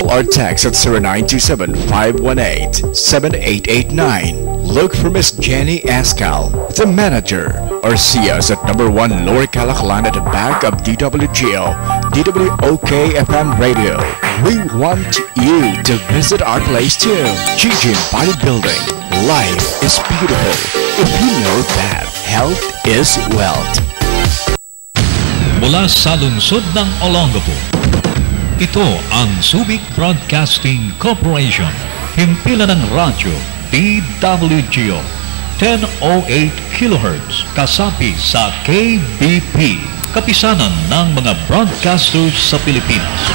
or text at 0927-518-7889. Look for Miss Jenny Ascal, the manager, or see us at number 1 Lower Calaclan at the back of DWGO, DWOK FM Radio. We want you to visit our place too. Gigi Bodybuilding. Life is beautiful if you know that health is wealth. Mula sa lungsod ng Olongapo, ito ang Subic Broadcasting Corporation. Himpilan ng radyo, DWGO, 1008 kHz, kasapi sa KBP, kapisanan ng mga broadcasters sa Pilipinas.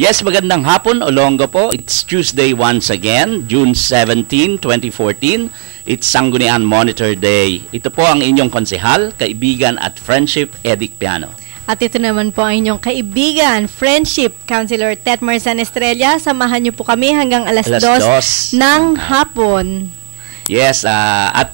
Yes, magandang hapon, Olongapo. It's Tuesday once again, June 17, 2014. It's Sangguniang Monitor Day. Ito po ang inyong konsehal, kaibigan at friendship, Edic Piano. At ito naman po ang inyong kaibigan, friendship, Councilor Tet Marsan Estrella. Samahan niyo po kami hanggang alas 2 ng hapon. Yes, at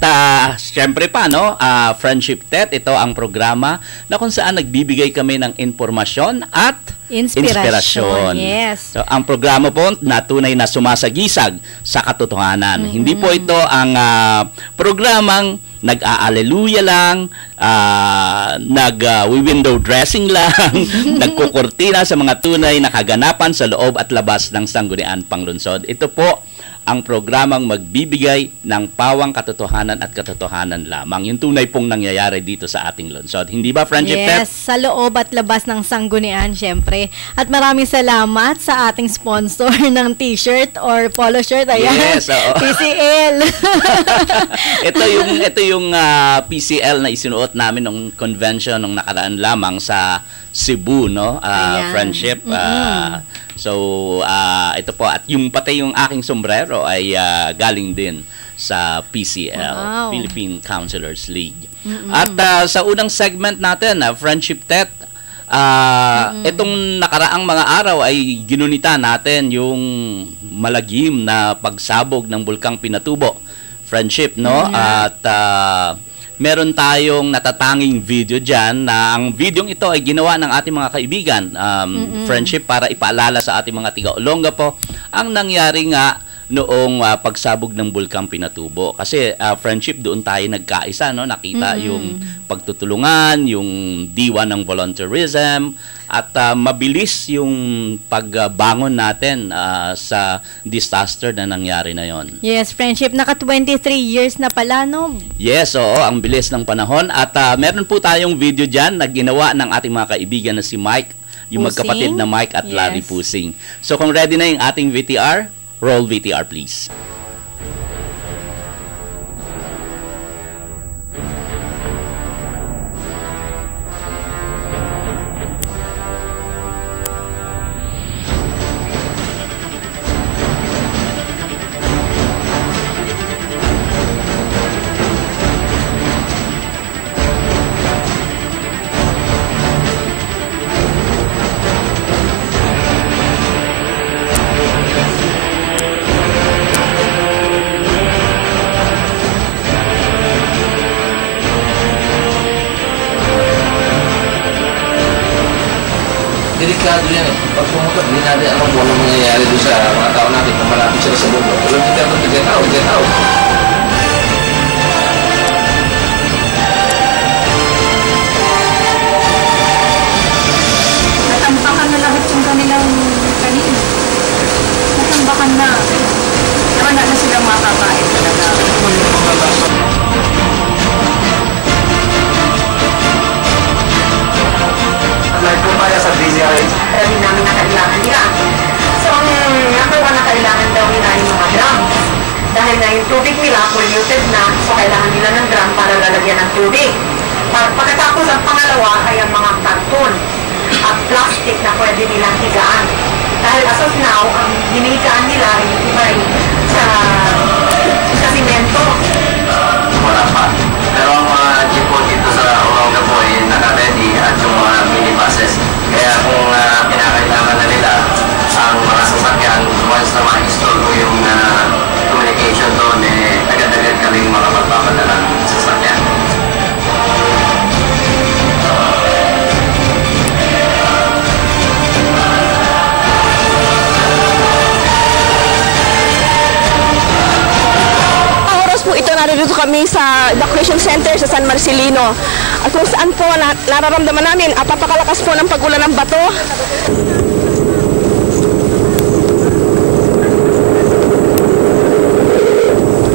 syempre pa, no, Friendship Tet, ito ang programa na kung saan nagbibigay kami ng informasyon at inspirasyon. Yes. So, ang programa po na tunay na sumasagisag sa katotohanan. Hindi po ito ang programang nag-aaleluya lang, nag-window dressing lang, nagkukurtina sa mga tunay na kaganapan sa loob at labas ng Sangguniang Panglunsod. Ito po ang programang magbibigay ng pawang katotohanan at katotohanan lamang. Yung tunay pong nangyayari dito sa ating lungsod. Hindi ba, Friendship Tet? Yes, sa loob at labas ng Sangguniang, syempre. At maraming salamat sa ating sponsor ng t-shirt or polo shirt. Ayan. Yes, oo. PCL. ito yung PCL na isinuot namin ng convention nung nakaraan lamang sa Cebu, no? Friendship. So, ito po. At yung pati yung aking sombrero ay galing din sa PCL, Philippine Counselors League. At sa unang segment natin, Friendship Tet, itong nakaraang mga araw ay ginunita natin yung malagim na pagsabog ng Bulkang Pinatubo. Friendship, no? At meron tayong natatanging video dyan na ang videong ito ay ginawa ng ating mga kaibigan, Friendship, para ipaalala sa ating mga tiga-Olongapo ang nangyari nga noong pagsabog ng Bulkang Pinatubo. Kasi Friendship, doon tayo nagkaisa, no? Nakita yung pagtutulungan, yung diwa ng volunteerism, at mabilis yung pagbangon natin sa disaster na nangyari na yon. Yes, Friendship, naka 23 years na pala, no? Yes, oo, ang bilis ng panahon. At meron po tayong video dyan na ginawa ng ating mga kaibigan na si Mike, yung magkapatid na Mike at Larry Pusing. So kung ready na yung ating VTR, roll VTR please. Delikado yan eh. Pag pumunta, hindi natin alam kung ano mangyayari doon sa mga tao natin kung malapit sila sa bundok. Alam natin ang tigataw. Natambakan na lahat yung kanilang kanina. Natambakan na. Wala na silang makakain talaga. Like kung kaya sa DZRH, Marami namin na kailangan nila. So, ang number one na kailangan daw nila yung mga drums. Dahil na yung tubig nila polluted na, so kailangan nila ng drum para lalagyan ng tubig. Pagkatapos ang pangalawa ay ang mga karton at plastic na pwede nilang higaan. Dahil as of now, ang hinihigaan nila ay yung iba sa simento. wala pa. Pero ang mga jeep po dito sa Olongapo ay naka-ready at yung mga minibuses. Kaya kung kinakailangan na nila ang basta ma-install ko yung communication doon, agad-agad kaming makapagpapadala ng sasakyan. Po ito, narito kami sa evacuation center sa San Marcelino. At kung saan po nararamdaman namin, papakalakas po ng pagulan ng bato.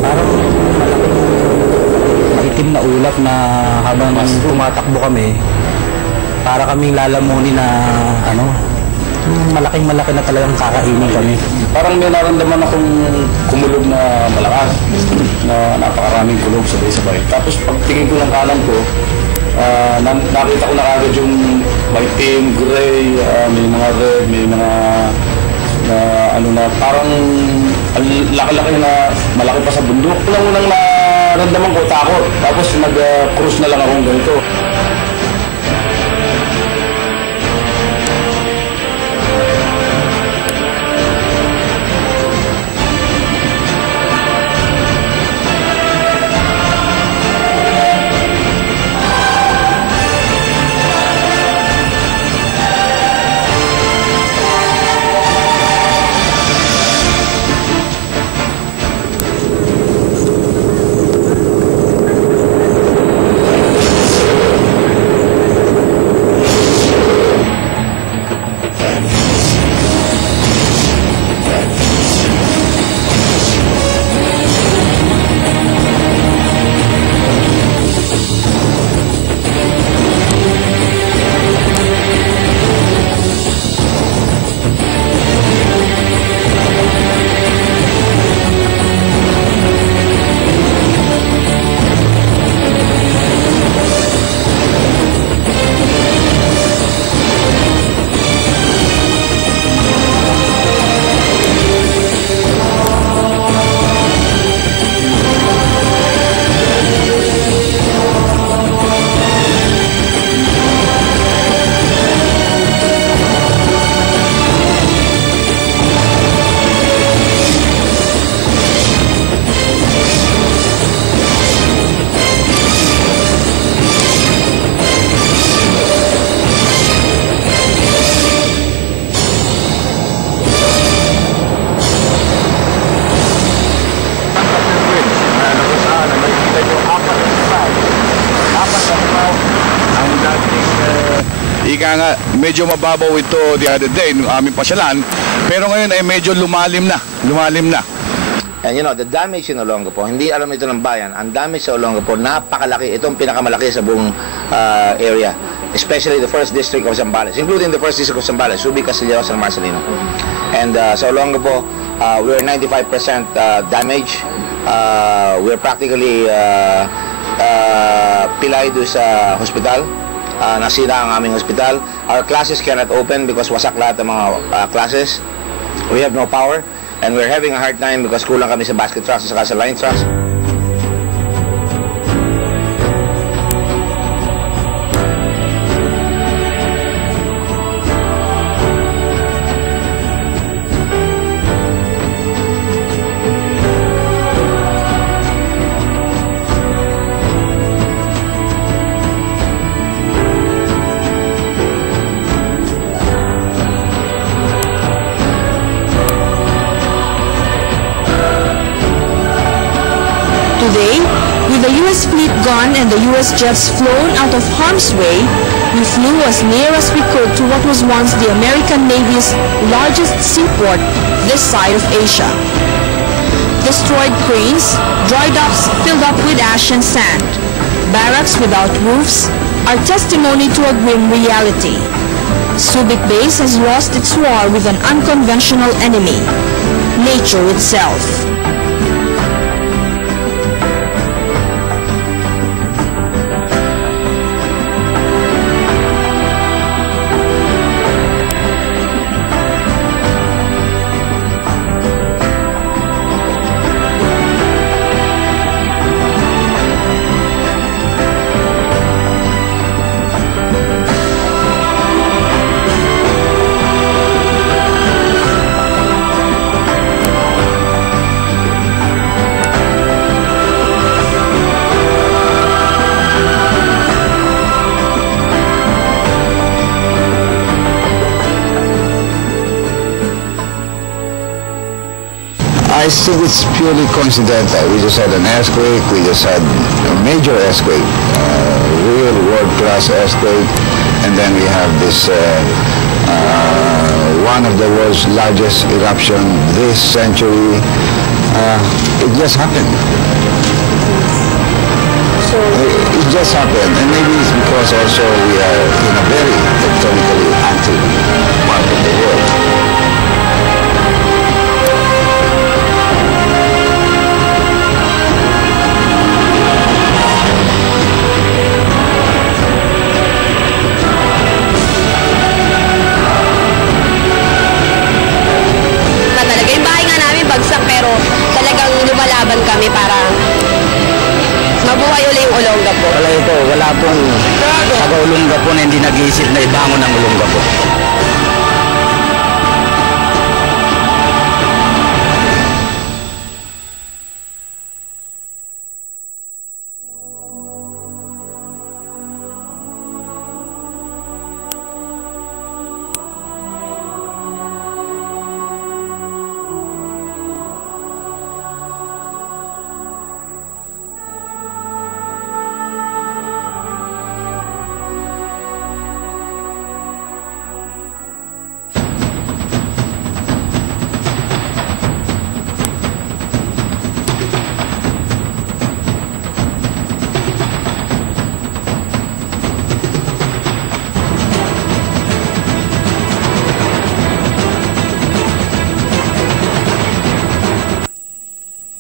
Parang maitim na ulap na habang tumatakbo kami, para kaming lalamunin na malaking-malaki na talagang kakainin kami. Parang may naramdaman akong kumulog na malakas, na napakaraming kulog sabay-sabay. Tapos pagtingin ko ng kanan ko, nakita ko na agad yung maitim, gray, may mga red, may mga parang laki-laki na malaki pa sa bundok. Unang naramdaman ko, takot. Tapos nag-cruise na lang akong ganito. Ika nga, medyo mababaw ito the other day nung aming pasyalan, pero ngayon ay medyo lumalim na. And the damage in Olongapo, hindi alam ito ng bayan, ang damage sa Olongapo, napakalaki. Itong pinakamalaki sa buong area. Especially the 1st District of Zambales, including the 1st District of Zambales, Subic, Castillejo, San Marcelino. And sa Olongapo, we're 95% damage. We're practically pilay doon sa hospital. Nasira ang aming hospital. Our classes cannot open because wasak lahat ng mga classes. We have no power. And we're having a hard time because kulang kami sa basket trucks at sa line trucks. Today, with the U.S. fleet gone and the U.S. jets flown out of harm's way, we flew as near as we could to what was once the American Navy's largest seaport this side of Asia. Destroyed cranes, dry docks filled up with ash and sand, barracks without roofs are testimony to a grim reality. Subic Base has lost its war with an unconventional enemy, nature itself. I think it's purely coincidental. We just had an earthquake. We just had a major earthquake, real world-class earthquake, and then we have this one of the world's largest eruption this century. It just happened. So it just happened, and maybe it's because also we are in a very tectonically active part of the world. Bagsak, pero talagang lumalaban kami para mabuhay ulit yung Olongapo. Wala pong taga-Olongapo na hindi nag-iisip na ibangon ang Olongapo.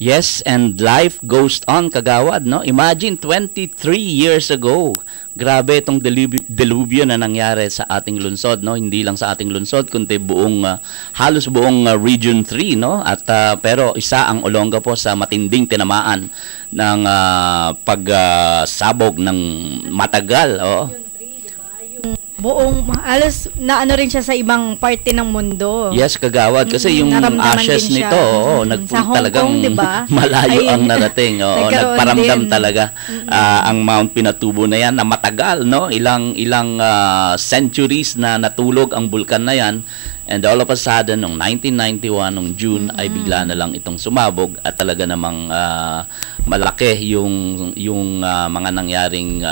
Yes, and life goes on, kagawad, no? Imagine 23 years ago. Grabe itong delubyo na nangyari sa ating lungsod, no? Hindi lang sa ating lungsod kundi buong halos buong Region 3, no? At pero isa ang Olongapo sa matinding tinamaan ng pagsabog ng matagal, oh. Buong halos na ano rin siya sa ibang parte ng mundo. Yes, kagawad kasi yung ashes nito, talagang diba? Malayo ang narating. Nagparamdam talaga ang Mount Pinatubo na yan na matagal, no? Ilang centuries na natulog ang bulkan na yan. And all of a sudden, noong 1991, noong June, ay bigla na lang itong sumabog at talaga namang malaki yung mga nangyaring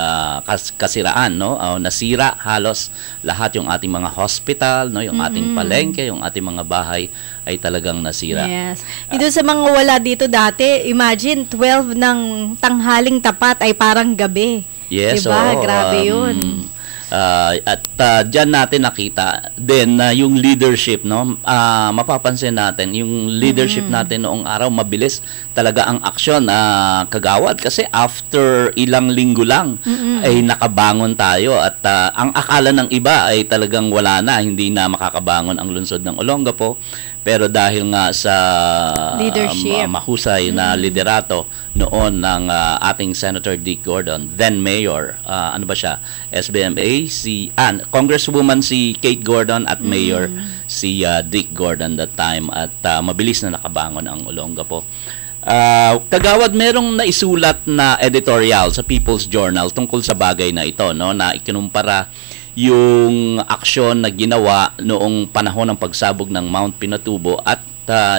kasiraan, no? Nasira halos lahat yung ating mga hospital, no? Yung ating palengke, yung ating mga bahay ay talagang nasira. Yes. Ito sa mga wala dito dati, imagine 12 ng tanghaling tapat ay parang gabi. Yes, diba? Grabe yun. Diyan natin nakita din na yung leadership, no? Mapapansin natin yung leadership natin noong araw, mabilis talaga ang aksyon, kagawad, kasi after ilang linggo lang ay nakabangon tayo at ang akala ng iba ay talagang wala na, hindi na makakabangon ang lungsod ng Olongapo. Pero dahil nga sa mahusay na liderato noon ng ating Senator Dick Gordon, then Mayor, ano ba siya? SBMA, Congresswoman si Kate Gordon at Mayor si Dick Gordon that time, at mabilis na nakabangon ang Olongapo. Kagawad, merong naisulat na editorial sa People's Journal tungkol sa bagay na ito, no, na ikinumpara yung aksyon na ginawa noong panahon ng pagsabog ng Mount Pinatubo at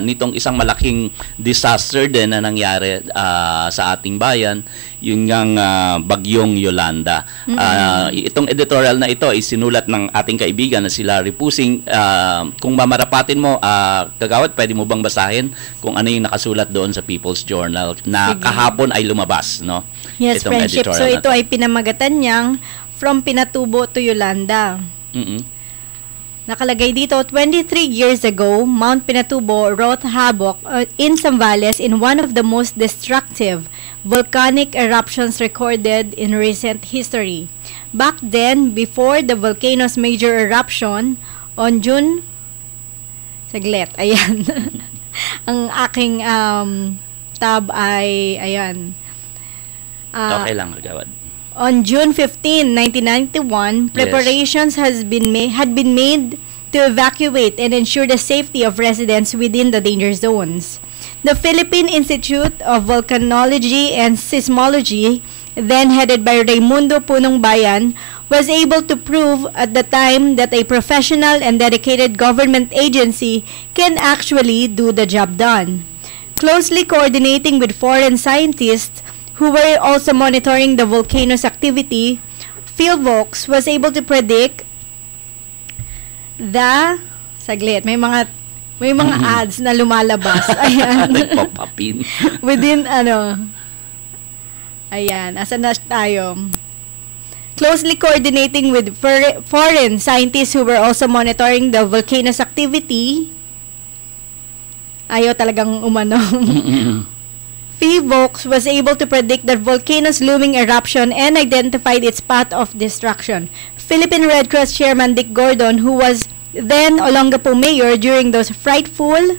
nitong isang malaking disaster din na nangyari sa ating bayan, yung bagyong Yolanda. Itong editorial na ito ay sinulat ng ating kaibigan na si Larry Pusing. Kung mamarapatin mo, kagawad, pwede mo bang basahin kung ano yung nakasulat doon sa People's Journal na kahapon ay lumabas, no? Yes, itong friendship. So ito ay pinamagatan niyang From Pinatubo to Yolanda. Nakalagay dito, 23 years ago, Mount Pinatubo wrought havoc in Zambales in one of the most destructive volcanic eruptions recorded in recent history. Back then, before the volcano's major eruption, on June... Saglit, ayan. Ang aking tab ay, ayan. Okay lang, kagawad. On June 15, 1991, preparations had been made to evacuate and ensure the safety of residents within the danger zones. The Philippine Institute of Volcanology and Seismology, then headed by Raimundo Punong Bayan, was able to prove at the time that a professional and dedicated government agency can actually do the job done. Closely coordinating with foreign scientists who were also monitoring the volcano's activity, PhilVox was able to predict saglit, may mga ads na lumalabas. Ayan. Nagpop-up in. Within, ayan, asan na tayo? Closely coordinating with foreign scientists who were also monitoring the volcano's activity. Ayaw talagang umano. PhilVox was able to predict the volcano's looming eruption and identified its path of destruction. Philippine Red Cross Chairman Dick Gordon, who was then Olongapo mayor during those frightful,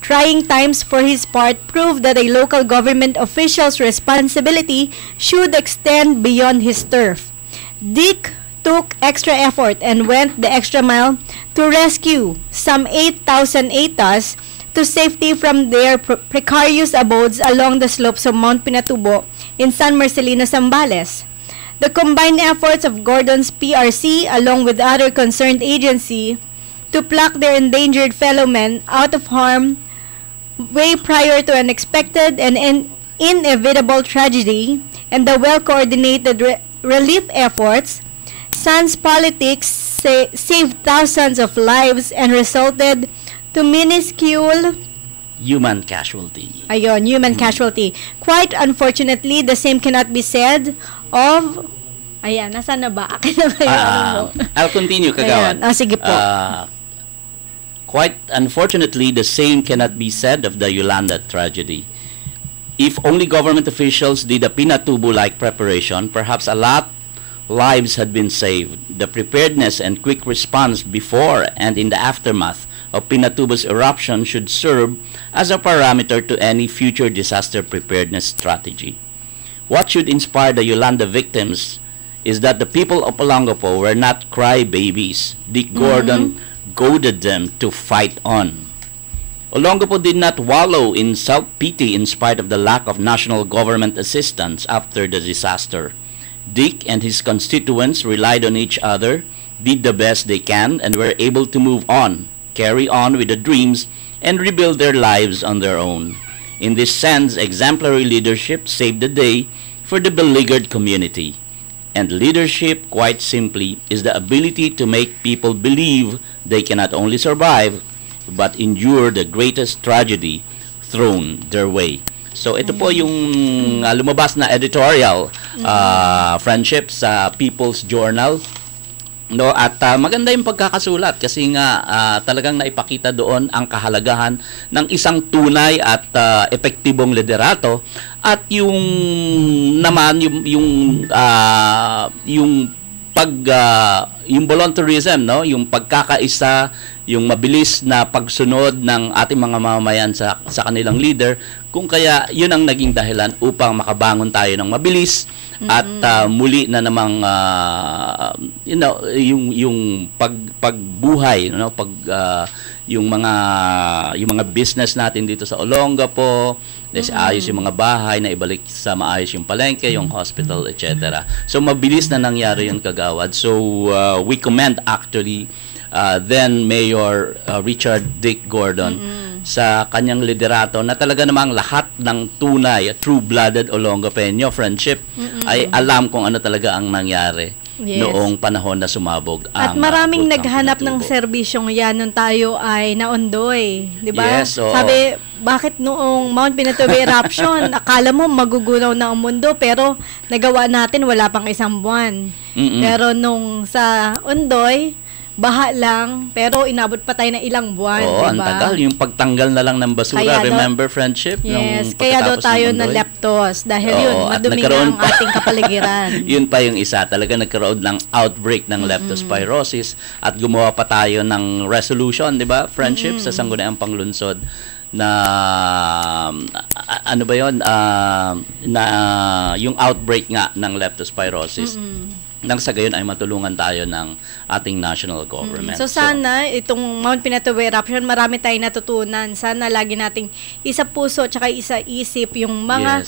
trying times for his part, proved that a local government official's responsibility should extend beyond his turf. Dick took extra effort and went the extra mile to rescue some 8,000 ATAs to safety from their precarious abodes along the slopes of Mount Pinatubo in San Marcelino, Zambales. The combined efforts of Gordon's PRC along with other concerned agency to pluck their endangered fellow men out of harm way prior to an expected and inevitable tragedy and the well-coordinated relief efforts, sans politics saved thousands of lives and resulted to minuscule human casualty. Ayun, human casualty. Quite unfortunately, the same cannot be said of... Ayan, nasaan na ba? Akin na ba yung I'll continue, Kagawad. Sige po. Quite unfortunately, the same cannot be said of the Yolanda tragedy. If only government officials did a Pinatubo-like preparation, perhaps a lot lives had been saved. The preparedness and quick response before and in the aftermath of Pinatubo's eruption should serve as a parameter to any future disaster preparedness strategy. What should inspire the Yolanda victims is that the people of Olongapo were not crybabies. Dick Gordon goaded them to fight on. Olongapo did not wallow in self-pity in spite of the lack of national government assistance after the disaster. Dick and his constituents relied on each other, did the best they can, and were able to move on, carry on with the dreams, and rebuild their lives on their own. In this sense, exemplary leadership saved the day for the beleaguered community. And leadership, quite simply, is the ability to make people believe they can not only survive, but endure the greatest tragedy thrown their way. So ito po yung lumabas na editorial friendship sa People's Journal. No, at maganda yung pagkakasulat kasi nga talagang naipakita doon ang kahalagahan ng isang tunay at epektibong liderato at yung naman yung volunteerism, no, yung pagkakaisa, yung mabilis na pagsunod ng ating mga mamamayan sa kanilang leader, kung kaya yun ang naging dahilan upang makabangon tayo ng mabilis at muli na namang yung pagbuhay, no, yung mga business natin dito sa Olongapo, ayos yung mga bahay na ibalik sa maayos yung palengke, yung hospital, etc. So mabilis na nangyari yung Kagawad. So we commend actually then Mayor Richard Dick Gordon sa kanyang liderato na talaga namang lahat ng tunay, true-blooded Olongapeño friendship ay alam kung ano talaga ang nangyari noong panahon na sumabog ang at maraming naghanap Pinatubo. ng serbisyong yan nung tayo ay naondoy, di ba? Yes, oo. Sabi, bakit noong Mount Pinatubo eruption, akala mo magugunaw na ang mundo, pero nagawa natin wala pang isang buwan. Pero nung sa Ondoy, baha lang, pero inabot pa tayo ng ilang buwan, Oo, diba? ang tagal. Yung pagtanggal na lang ng basura, Kaya remember friendship? Yes, kaya daw tayo na leptos dahil yun, madumi na ang ating kapaligiran. Yun pa yung isa, talaga nagkaroon ng outbreak ng leptospirosis at gumawa pa tayo ng resolution, di ba? Friendship sa Sangguniang Panglunsod na ano ba yun? Na yung outbreak nga ng leptospirosis. Nang sa gayon ay matulungan tayo ng ating national government. So sana itong Mount Pinatubo eruption, marami tayong natutunan. Sana lagi nating isa puso at isa isip yung mga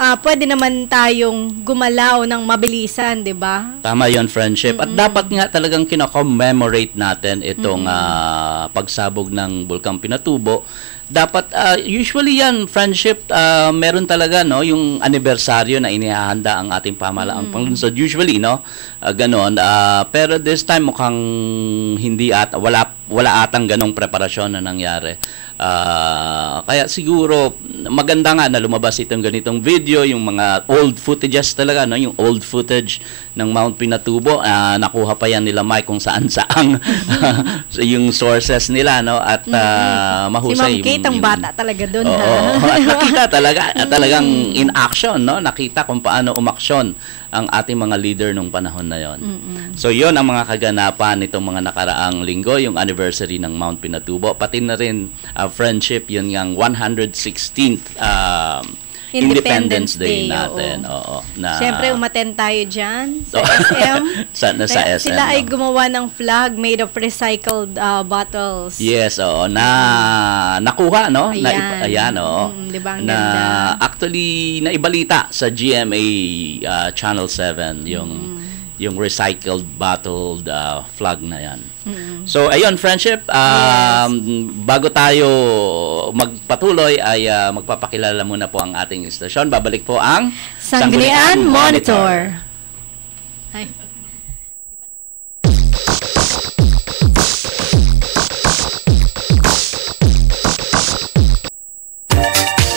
pwede naman tayong gumalaw ng mabilisan, di ba? Tama yon, friendship. At dapat nga talagang kino-commemorate natin itong pagsabog ng Bulkang Pinatubo. Dapat, usually yan, friendship, meron talaga, no, yung anibersaryo na inihahanda ang ating pamahalaang panglungsod. Usually, no, ganon. Pero this time, mukhang hindi wala atang ganong preparasyon na nangyari. Kaya siguro, maganda nga na lumabas itong ganitong video, yung mga old footages talaga, no, yung old footage ng Mount Pinatubo. Nakuha pa yan nila Mike kung saan-saan yung sources nila, no, at mahusay. Si Ma'am Kate, ang bata talaga doon, ha? At nakita talagang in action, no? Nakita kung paano umaksyon ang ating mga leader nung panahon na yon. So yon ang mga kaganapan nitong mga nakaraang linggo, yung anniversary ng Mount Pinatubo, pati na rin friendship, yun yung 116th Independence Day natin. Oo. Siyempre, umattend tayo dyan sa SM. sa SM. Sila ay gumawa ng flag made of recycled bottles. Yes, oo. Nakuha, no? Ayan. Oo. Diba, ang ganda? Actually, naibalita sa GMA Channel 7 yung recycled bottled flag na yan. So, ayun, friendship, bago tayo magpatuloy ay magpapakilala muna po ang ating istasyon. Babalik po ang Sanggunian Monitor. Ay.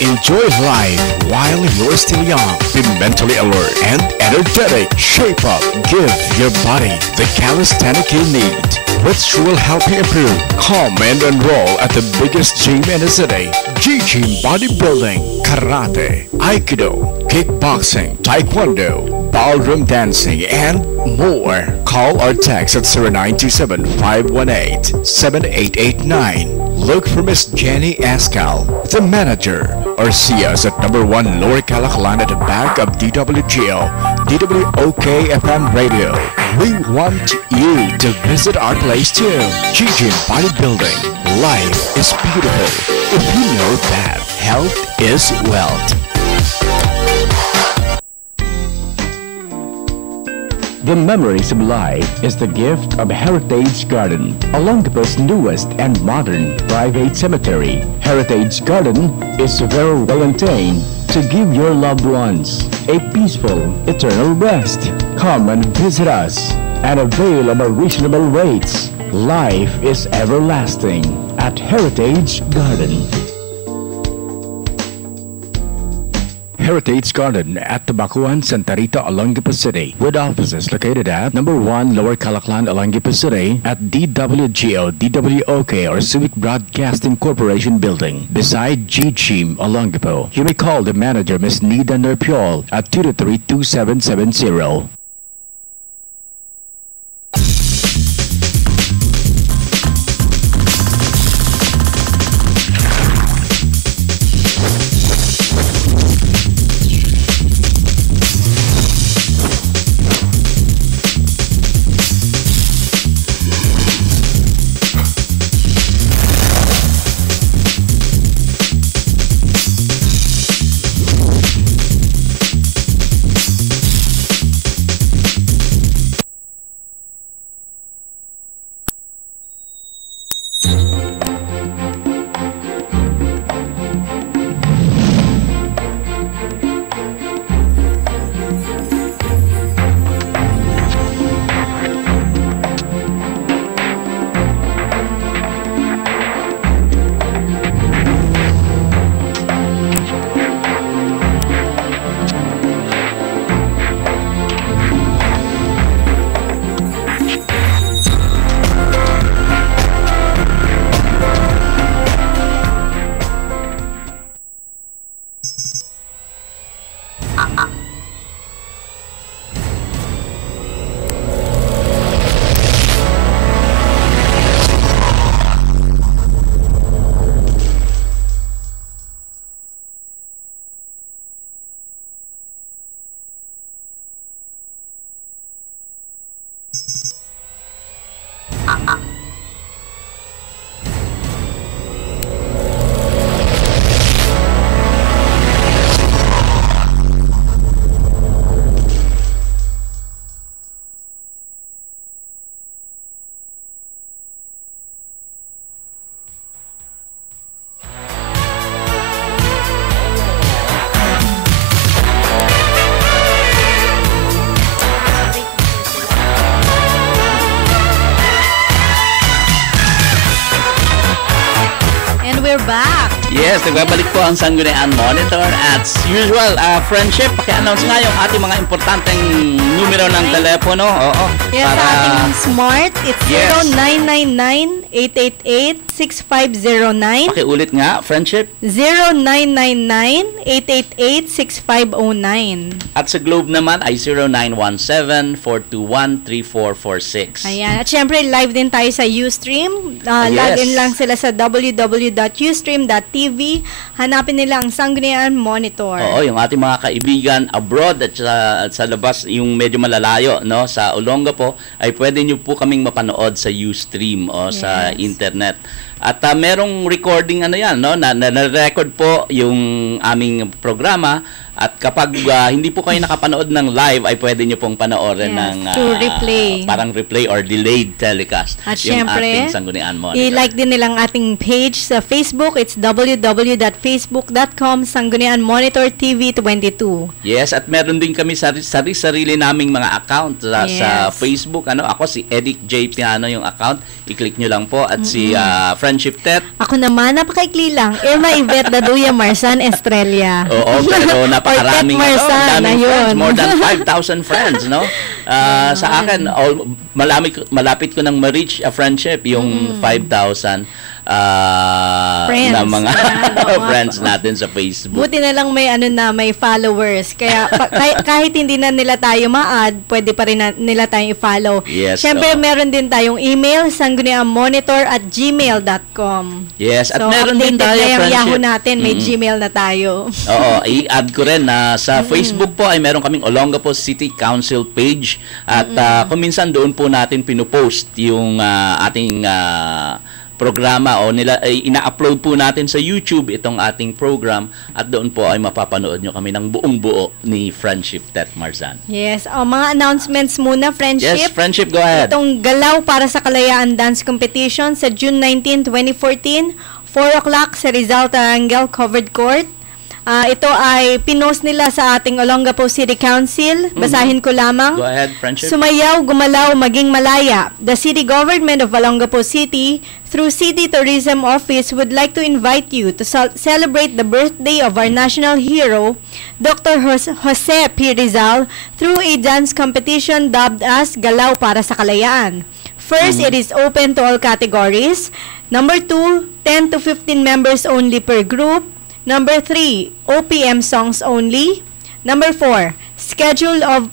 Enjoy life while you're still young. Be mentally alert and energetic. Shape up. Give your body the calisthenic you need, which will help you improve. Come and enroll at the biggest gym in the city. G-Gym Bodybuilding, Karate, Aikido, Kickboxing, Taekwondo, Ballroom Dancing, and more. Call or text at 0927-518-7889. Look for Miss Jenny Ascal, the manager, or see us at number 1 Lower Calaclan at the back of DWGO, DWOK FM Radio. We want you to visit our place too. G-Gym Bodybuilding. Life is beautiful if you know that health is wealth. The memories of life is the gift of Heritage Garden, Olongapo's newest and modern private cemetery. Heritage Garden is very well maintained to give your loved ones a peaceful, eternal rest. Come and visit us and avail of our reasonable rates. Life is everlasting at Heritage Garden. Heritage Garden at Tabacuan, Santa Rita, Olongapo City, with offices located at number 1 Lower Calaclan, Olongapo City, at DWGO, DWOK, or Civic Broadcasting Corporation Building, beside G-Gym, Olongapo. You may call the manager, Ms. Nida Nerpiol, at 223-2770. we're back. Yes, nagbabalik po ang Sanggunian Monitor. As usual, friendship, paki-announce nga yung ating mga importanteng numero ng telepono. Oo. Yes, sa ating smart, it's 0999-888-6509. Pakiulit nga, friendship. 0999-888-6509. At sa Globe naman ay 0917-421-3446. Ayan. At syempre, live din tayo sa Ustream. Login lang sila sa www.ustream.tv. Hanapin nila ang Sanggunian Monitor. Oo, yung ating mga kaibigan abroad at sa labas, yung medyo malalayo, no, sa Olongapo, ay pwede nyo po kaming mapanood sa Ustream o sa internet. At merong recording yan, no, na-record po yung aming programa. At kapag hindi po kayo nakapanood ng live, ay pwede nyo pong panoorin ng replay. Parang replay or delayed telecast. At yung syempre, ating Sanggunian Monitor. i-like din nilang ating page sa Facebook. It's www.facebook.com/Sanggunian Monitor TV 22. Yes, at meron din kami sarili naming mga account sa Facebook. Ako si Edic J. Piano yung account. I-click nyo lang po. At si Friendship Tet. Ako naman, napakaikli lang. Irma Yvette Daduya Marsan Estrella. Oo, pero napakaraming friends, more than 5,000 friends, no? Sa akin, malapit ko nang ma-reach a friendship, yung 5,000 na mga friends natin sa Facebook. Buti na lang may followers. Kaya kahit hindi na nila tayo ma-add, pwede pa rin nila tayong i-follow. Yes, syempre, meron din tayong email, sangguniamonitor@gmail.com. Yes, at so, meron din tayo friendship. Yahoo natin, may Gmail na tayo. Oo, i-add ko rin na sa Facebook po ay meron kaming Olongapo City Council page. At kung minsan doon po natin pinupost yung ating programa o ina-upload po natin sa YouTube itong ating program at doon po ay mapapanood nyo kami ng buong buo ni Friendship Tet Marzan. Yes, mga announcements muna, Friendship. Yes, Friendship, go ahead. Itong Galaw para sa Kalayaan Dance Competition sa June 19, 2014, 4 o'clock sa Rizal Tarangel Covered Court. Ito ay pinost nila sa ating Olongapo City Council. Basahin ko lamang. Go ahead, Friendship. Sumayaw, gumalaw, maging malaya. The City Government of Olongapo City, through City Tourism Office, would like to invite you to celebrate the birthday of our national hero, Dr. Jose P. Rizal, through a dance competition dubbed as Galaw para sa Kalayaan. First, it is open to all categories. Number 2, 10 to 15 members only per group. Number 3, OPM songs only. Number 4, schedule of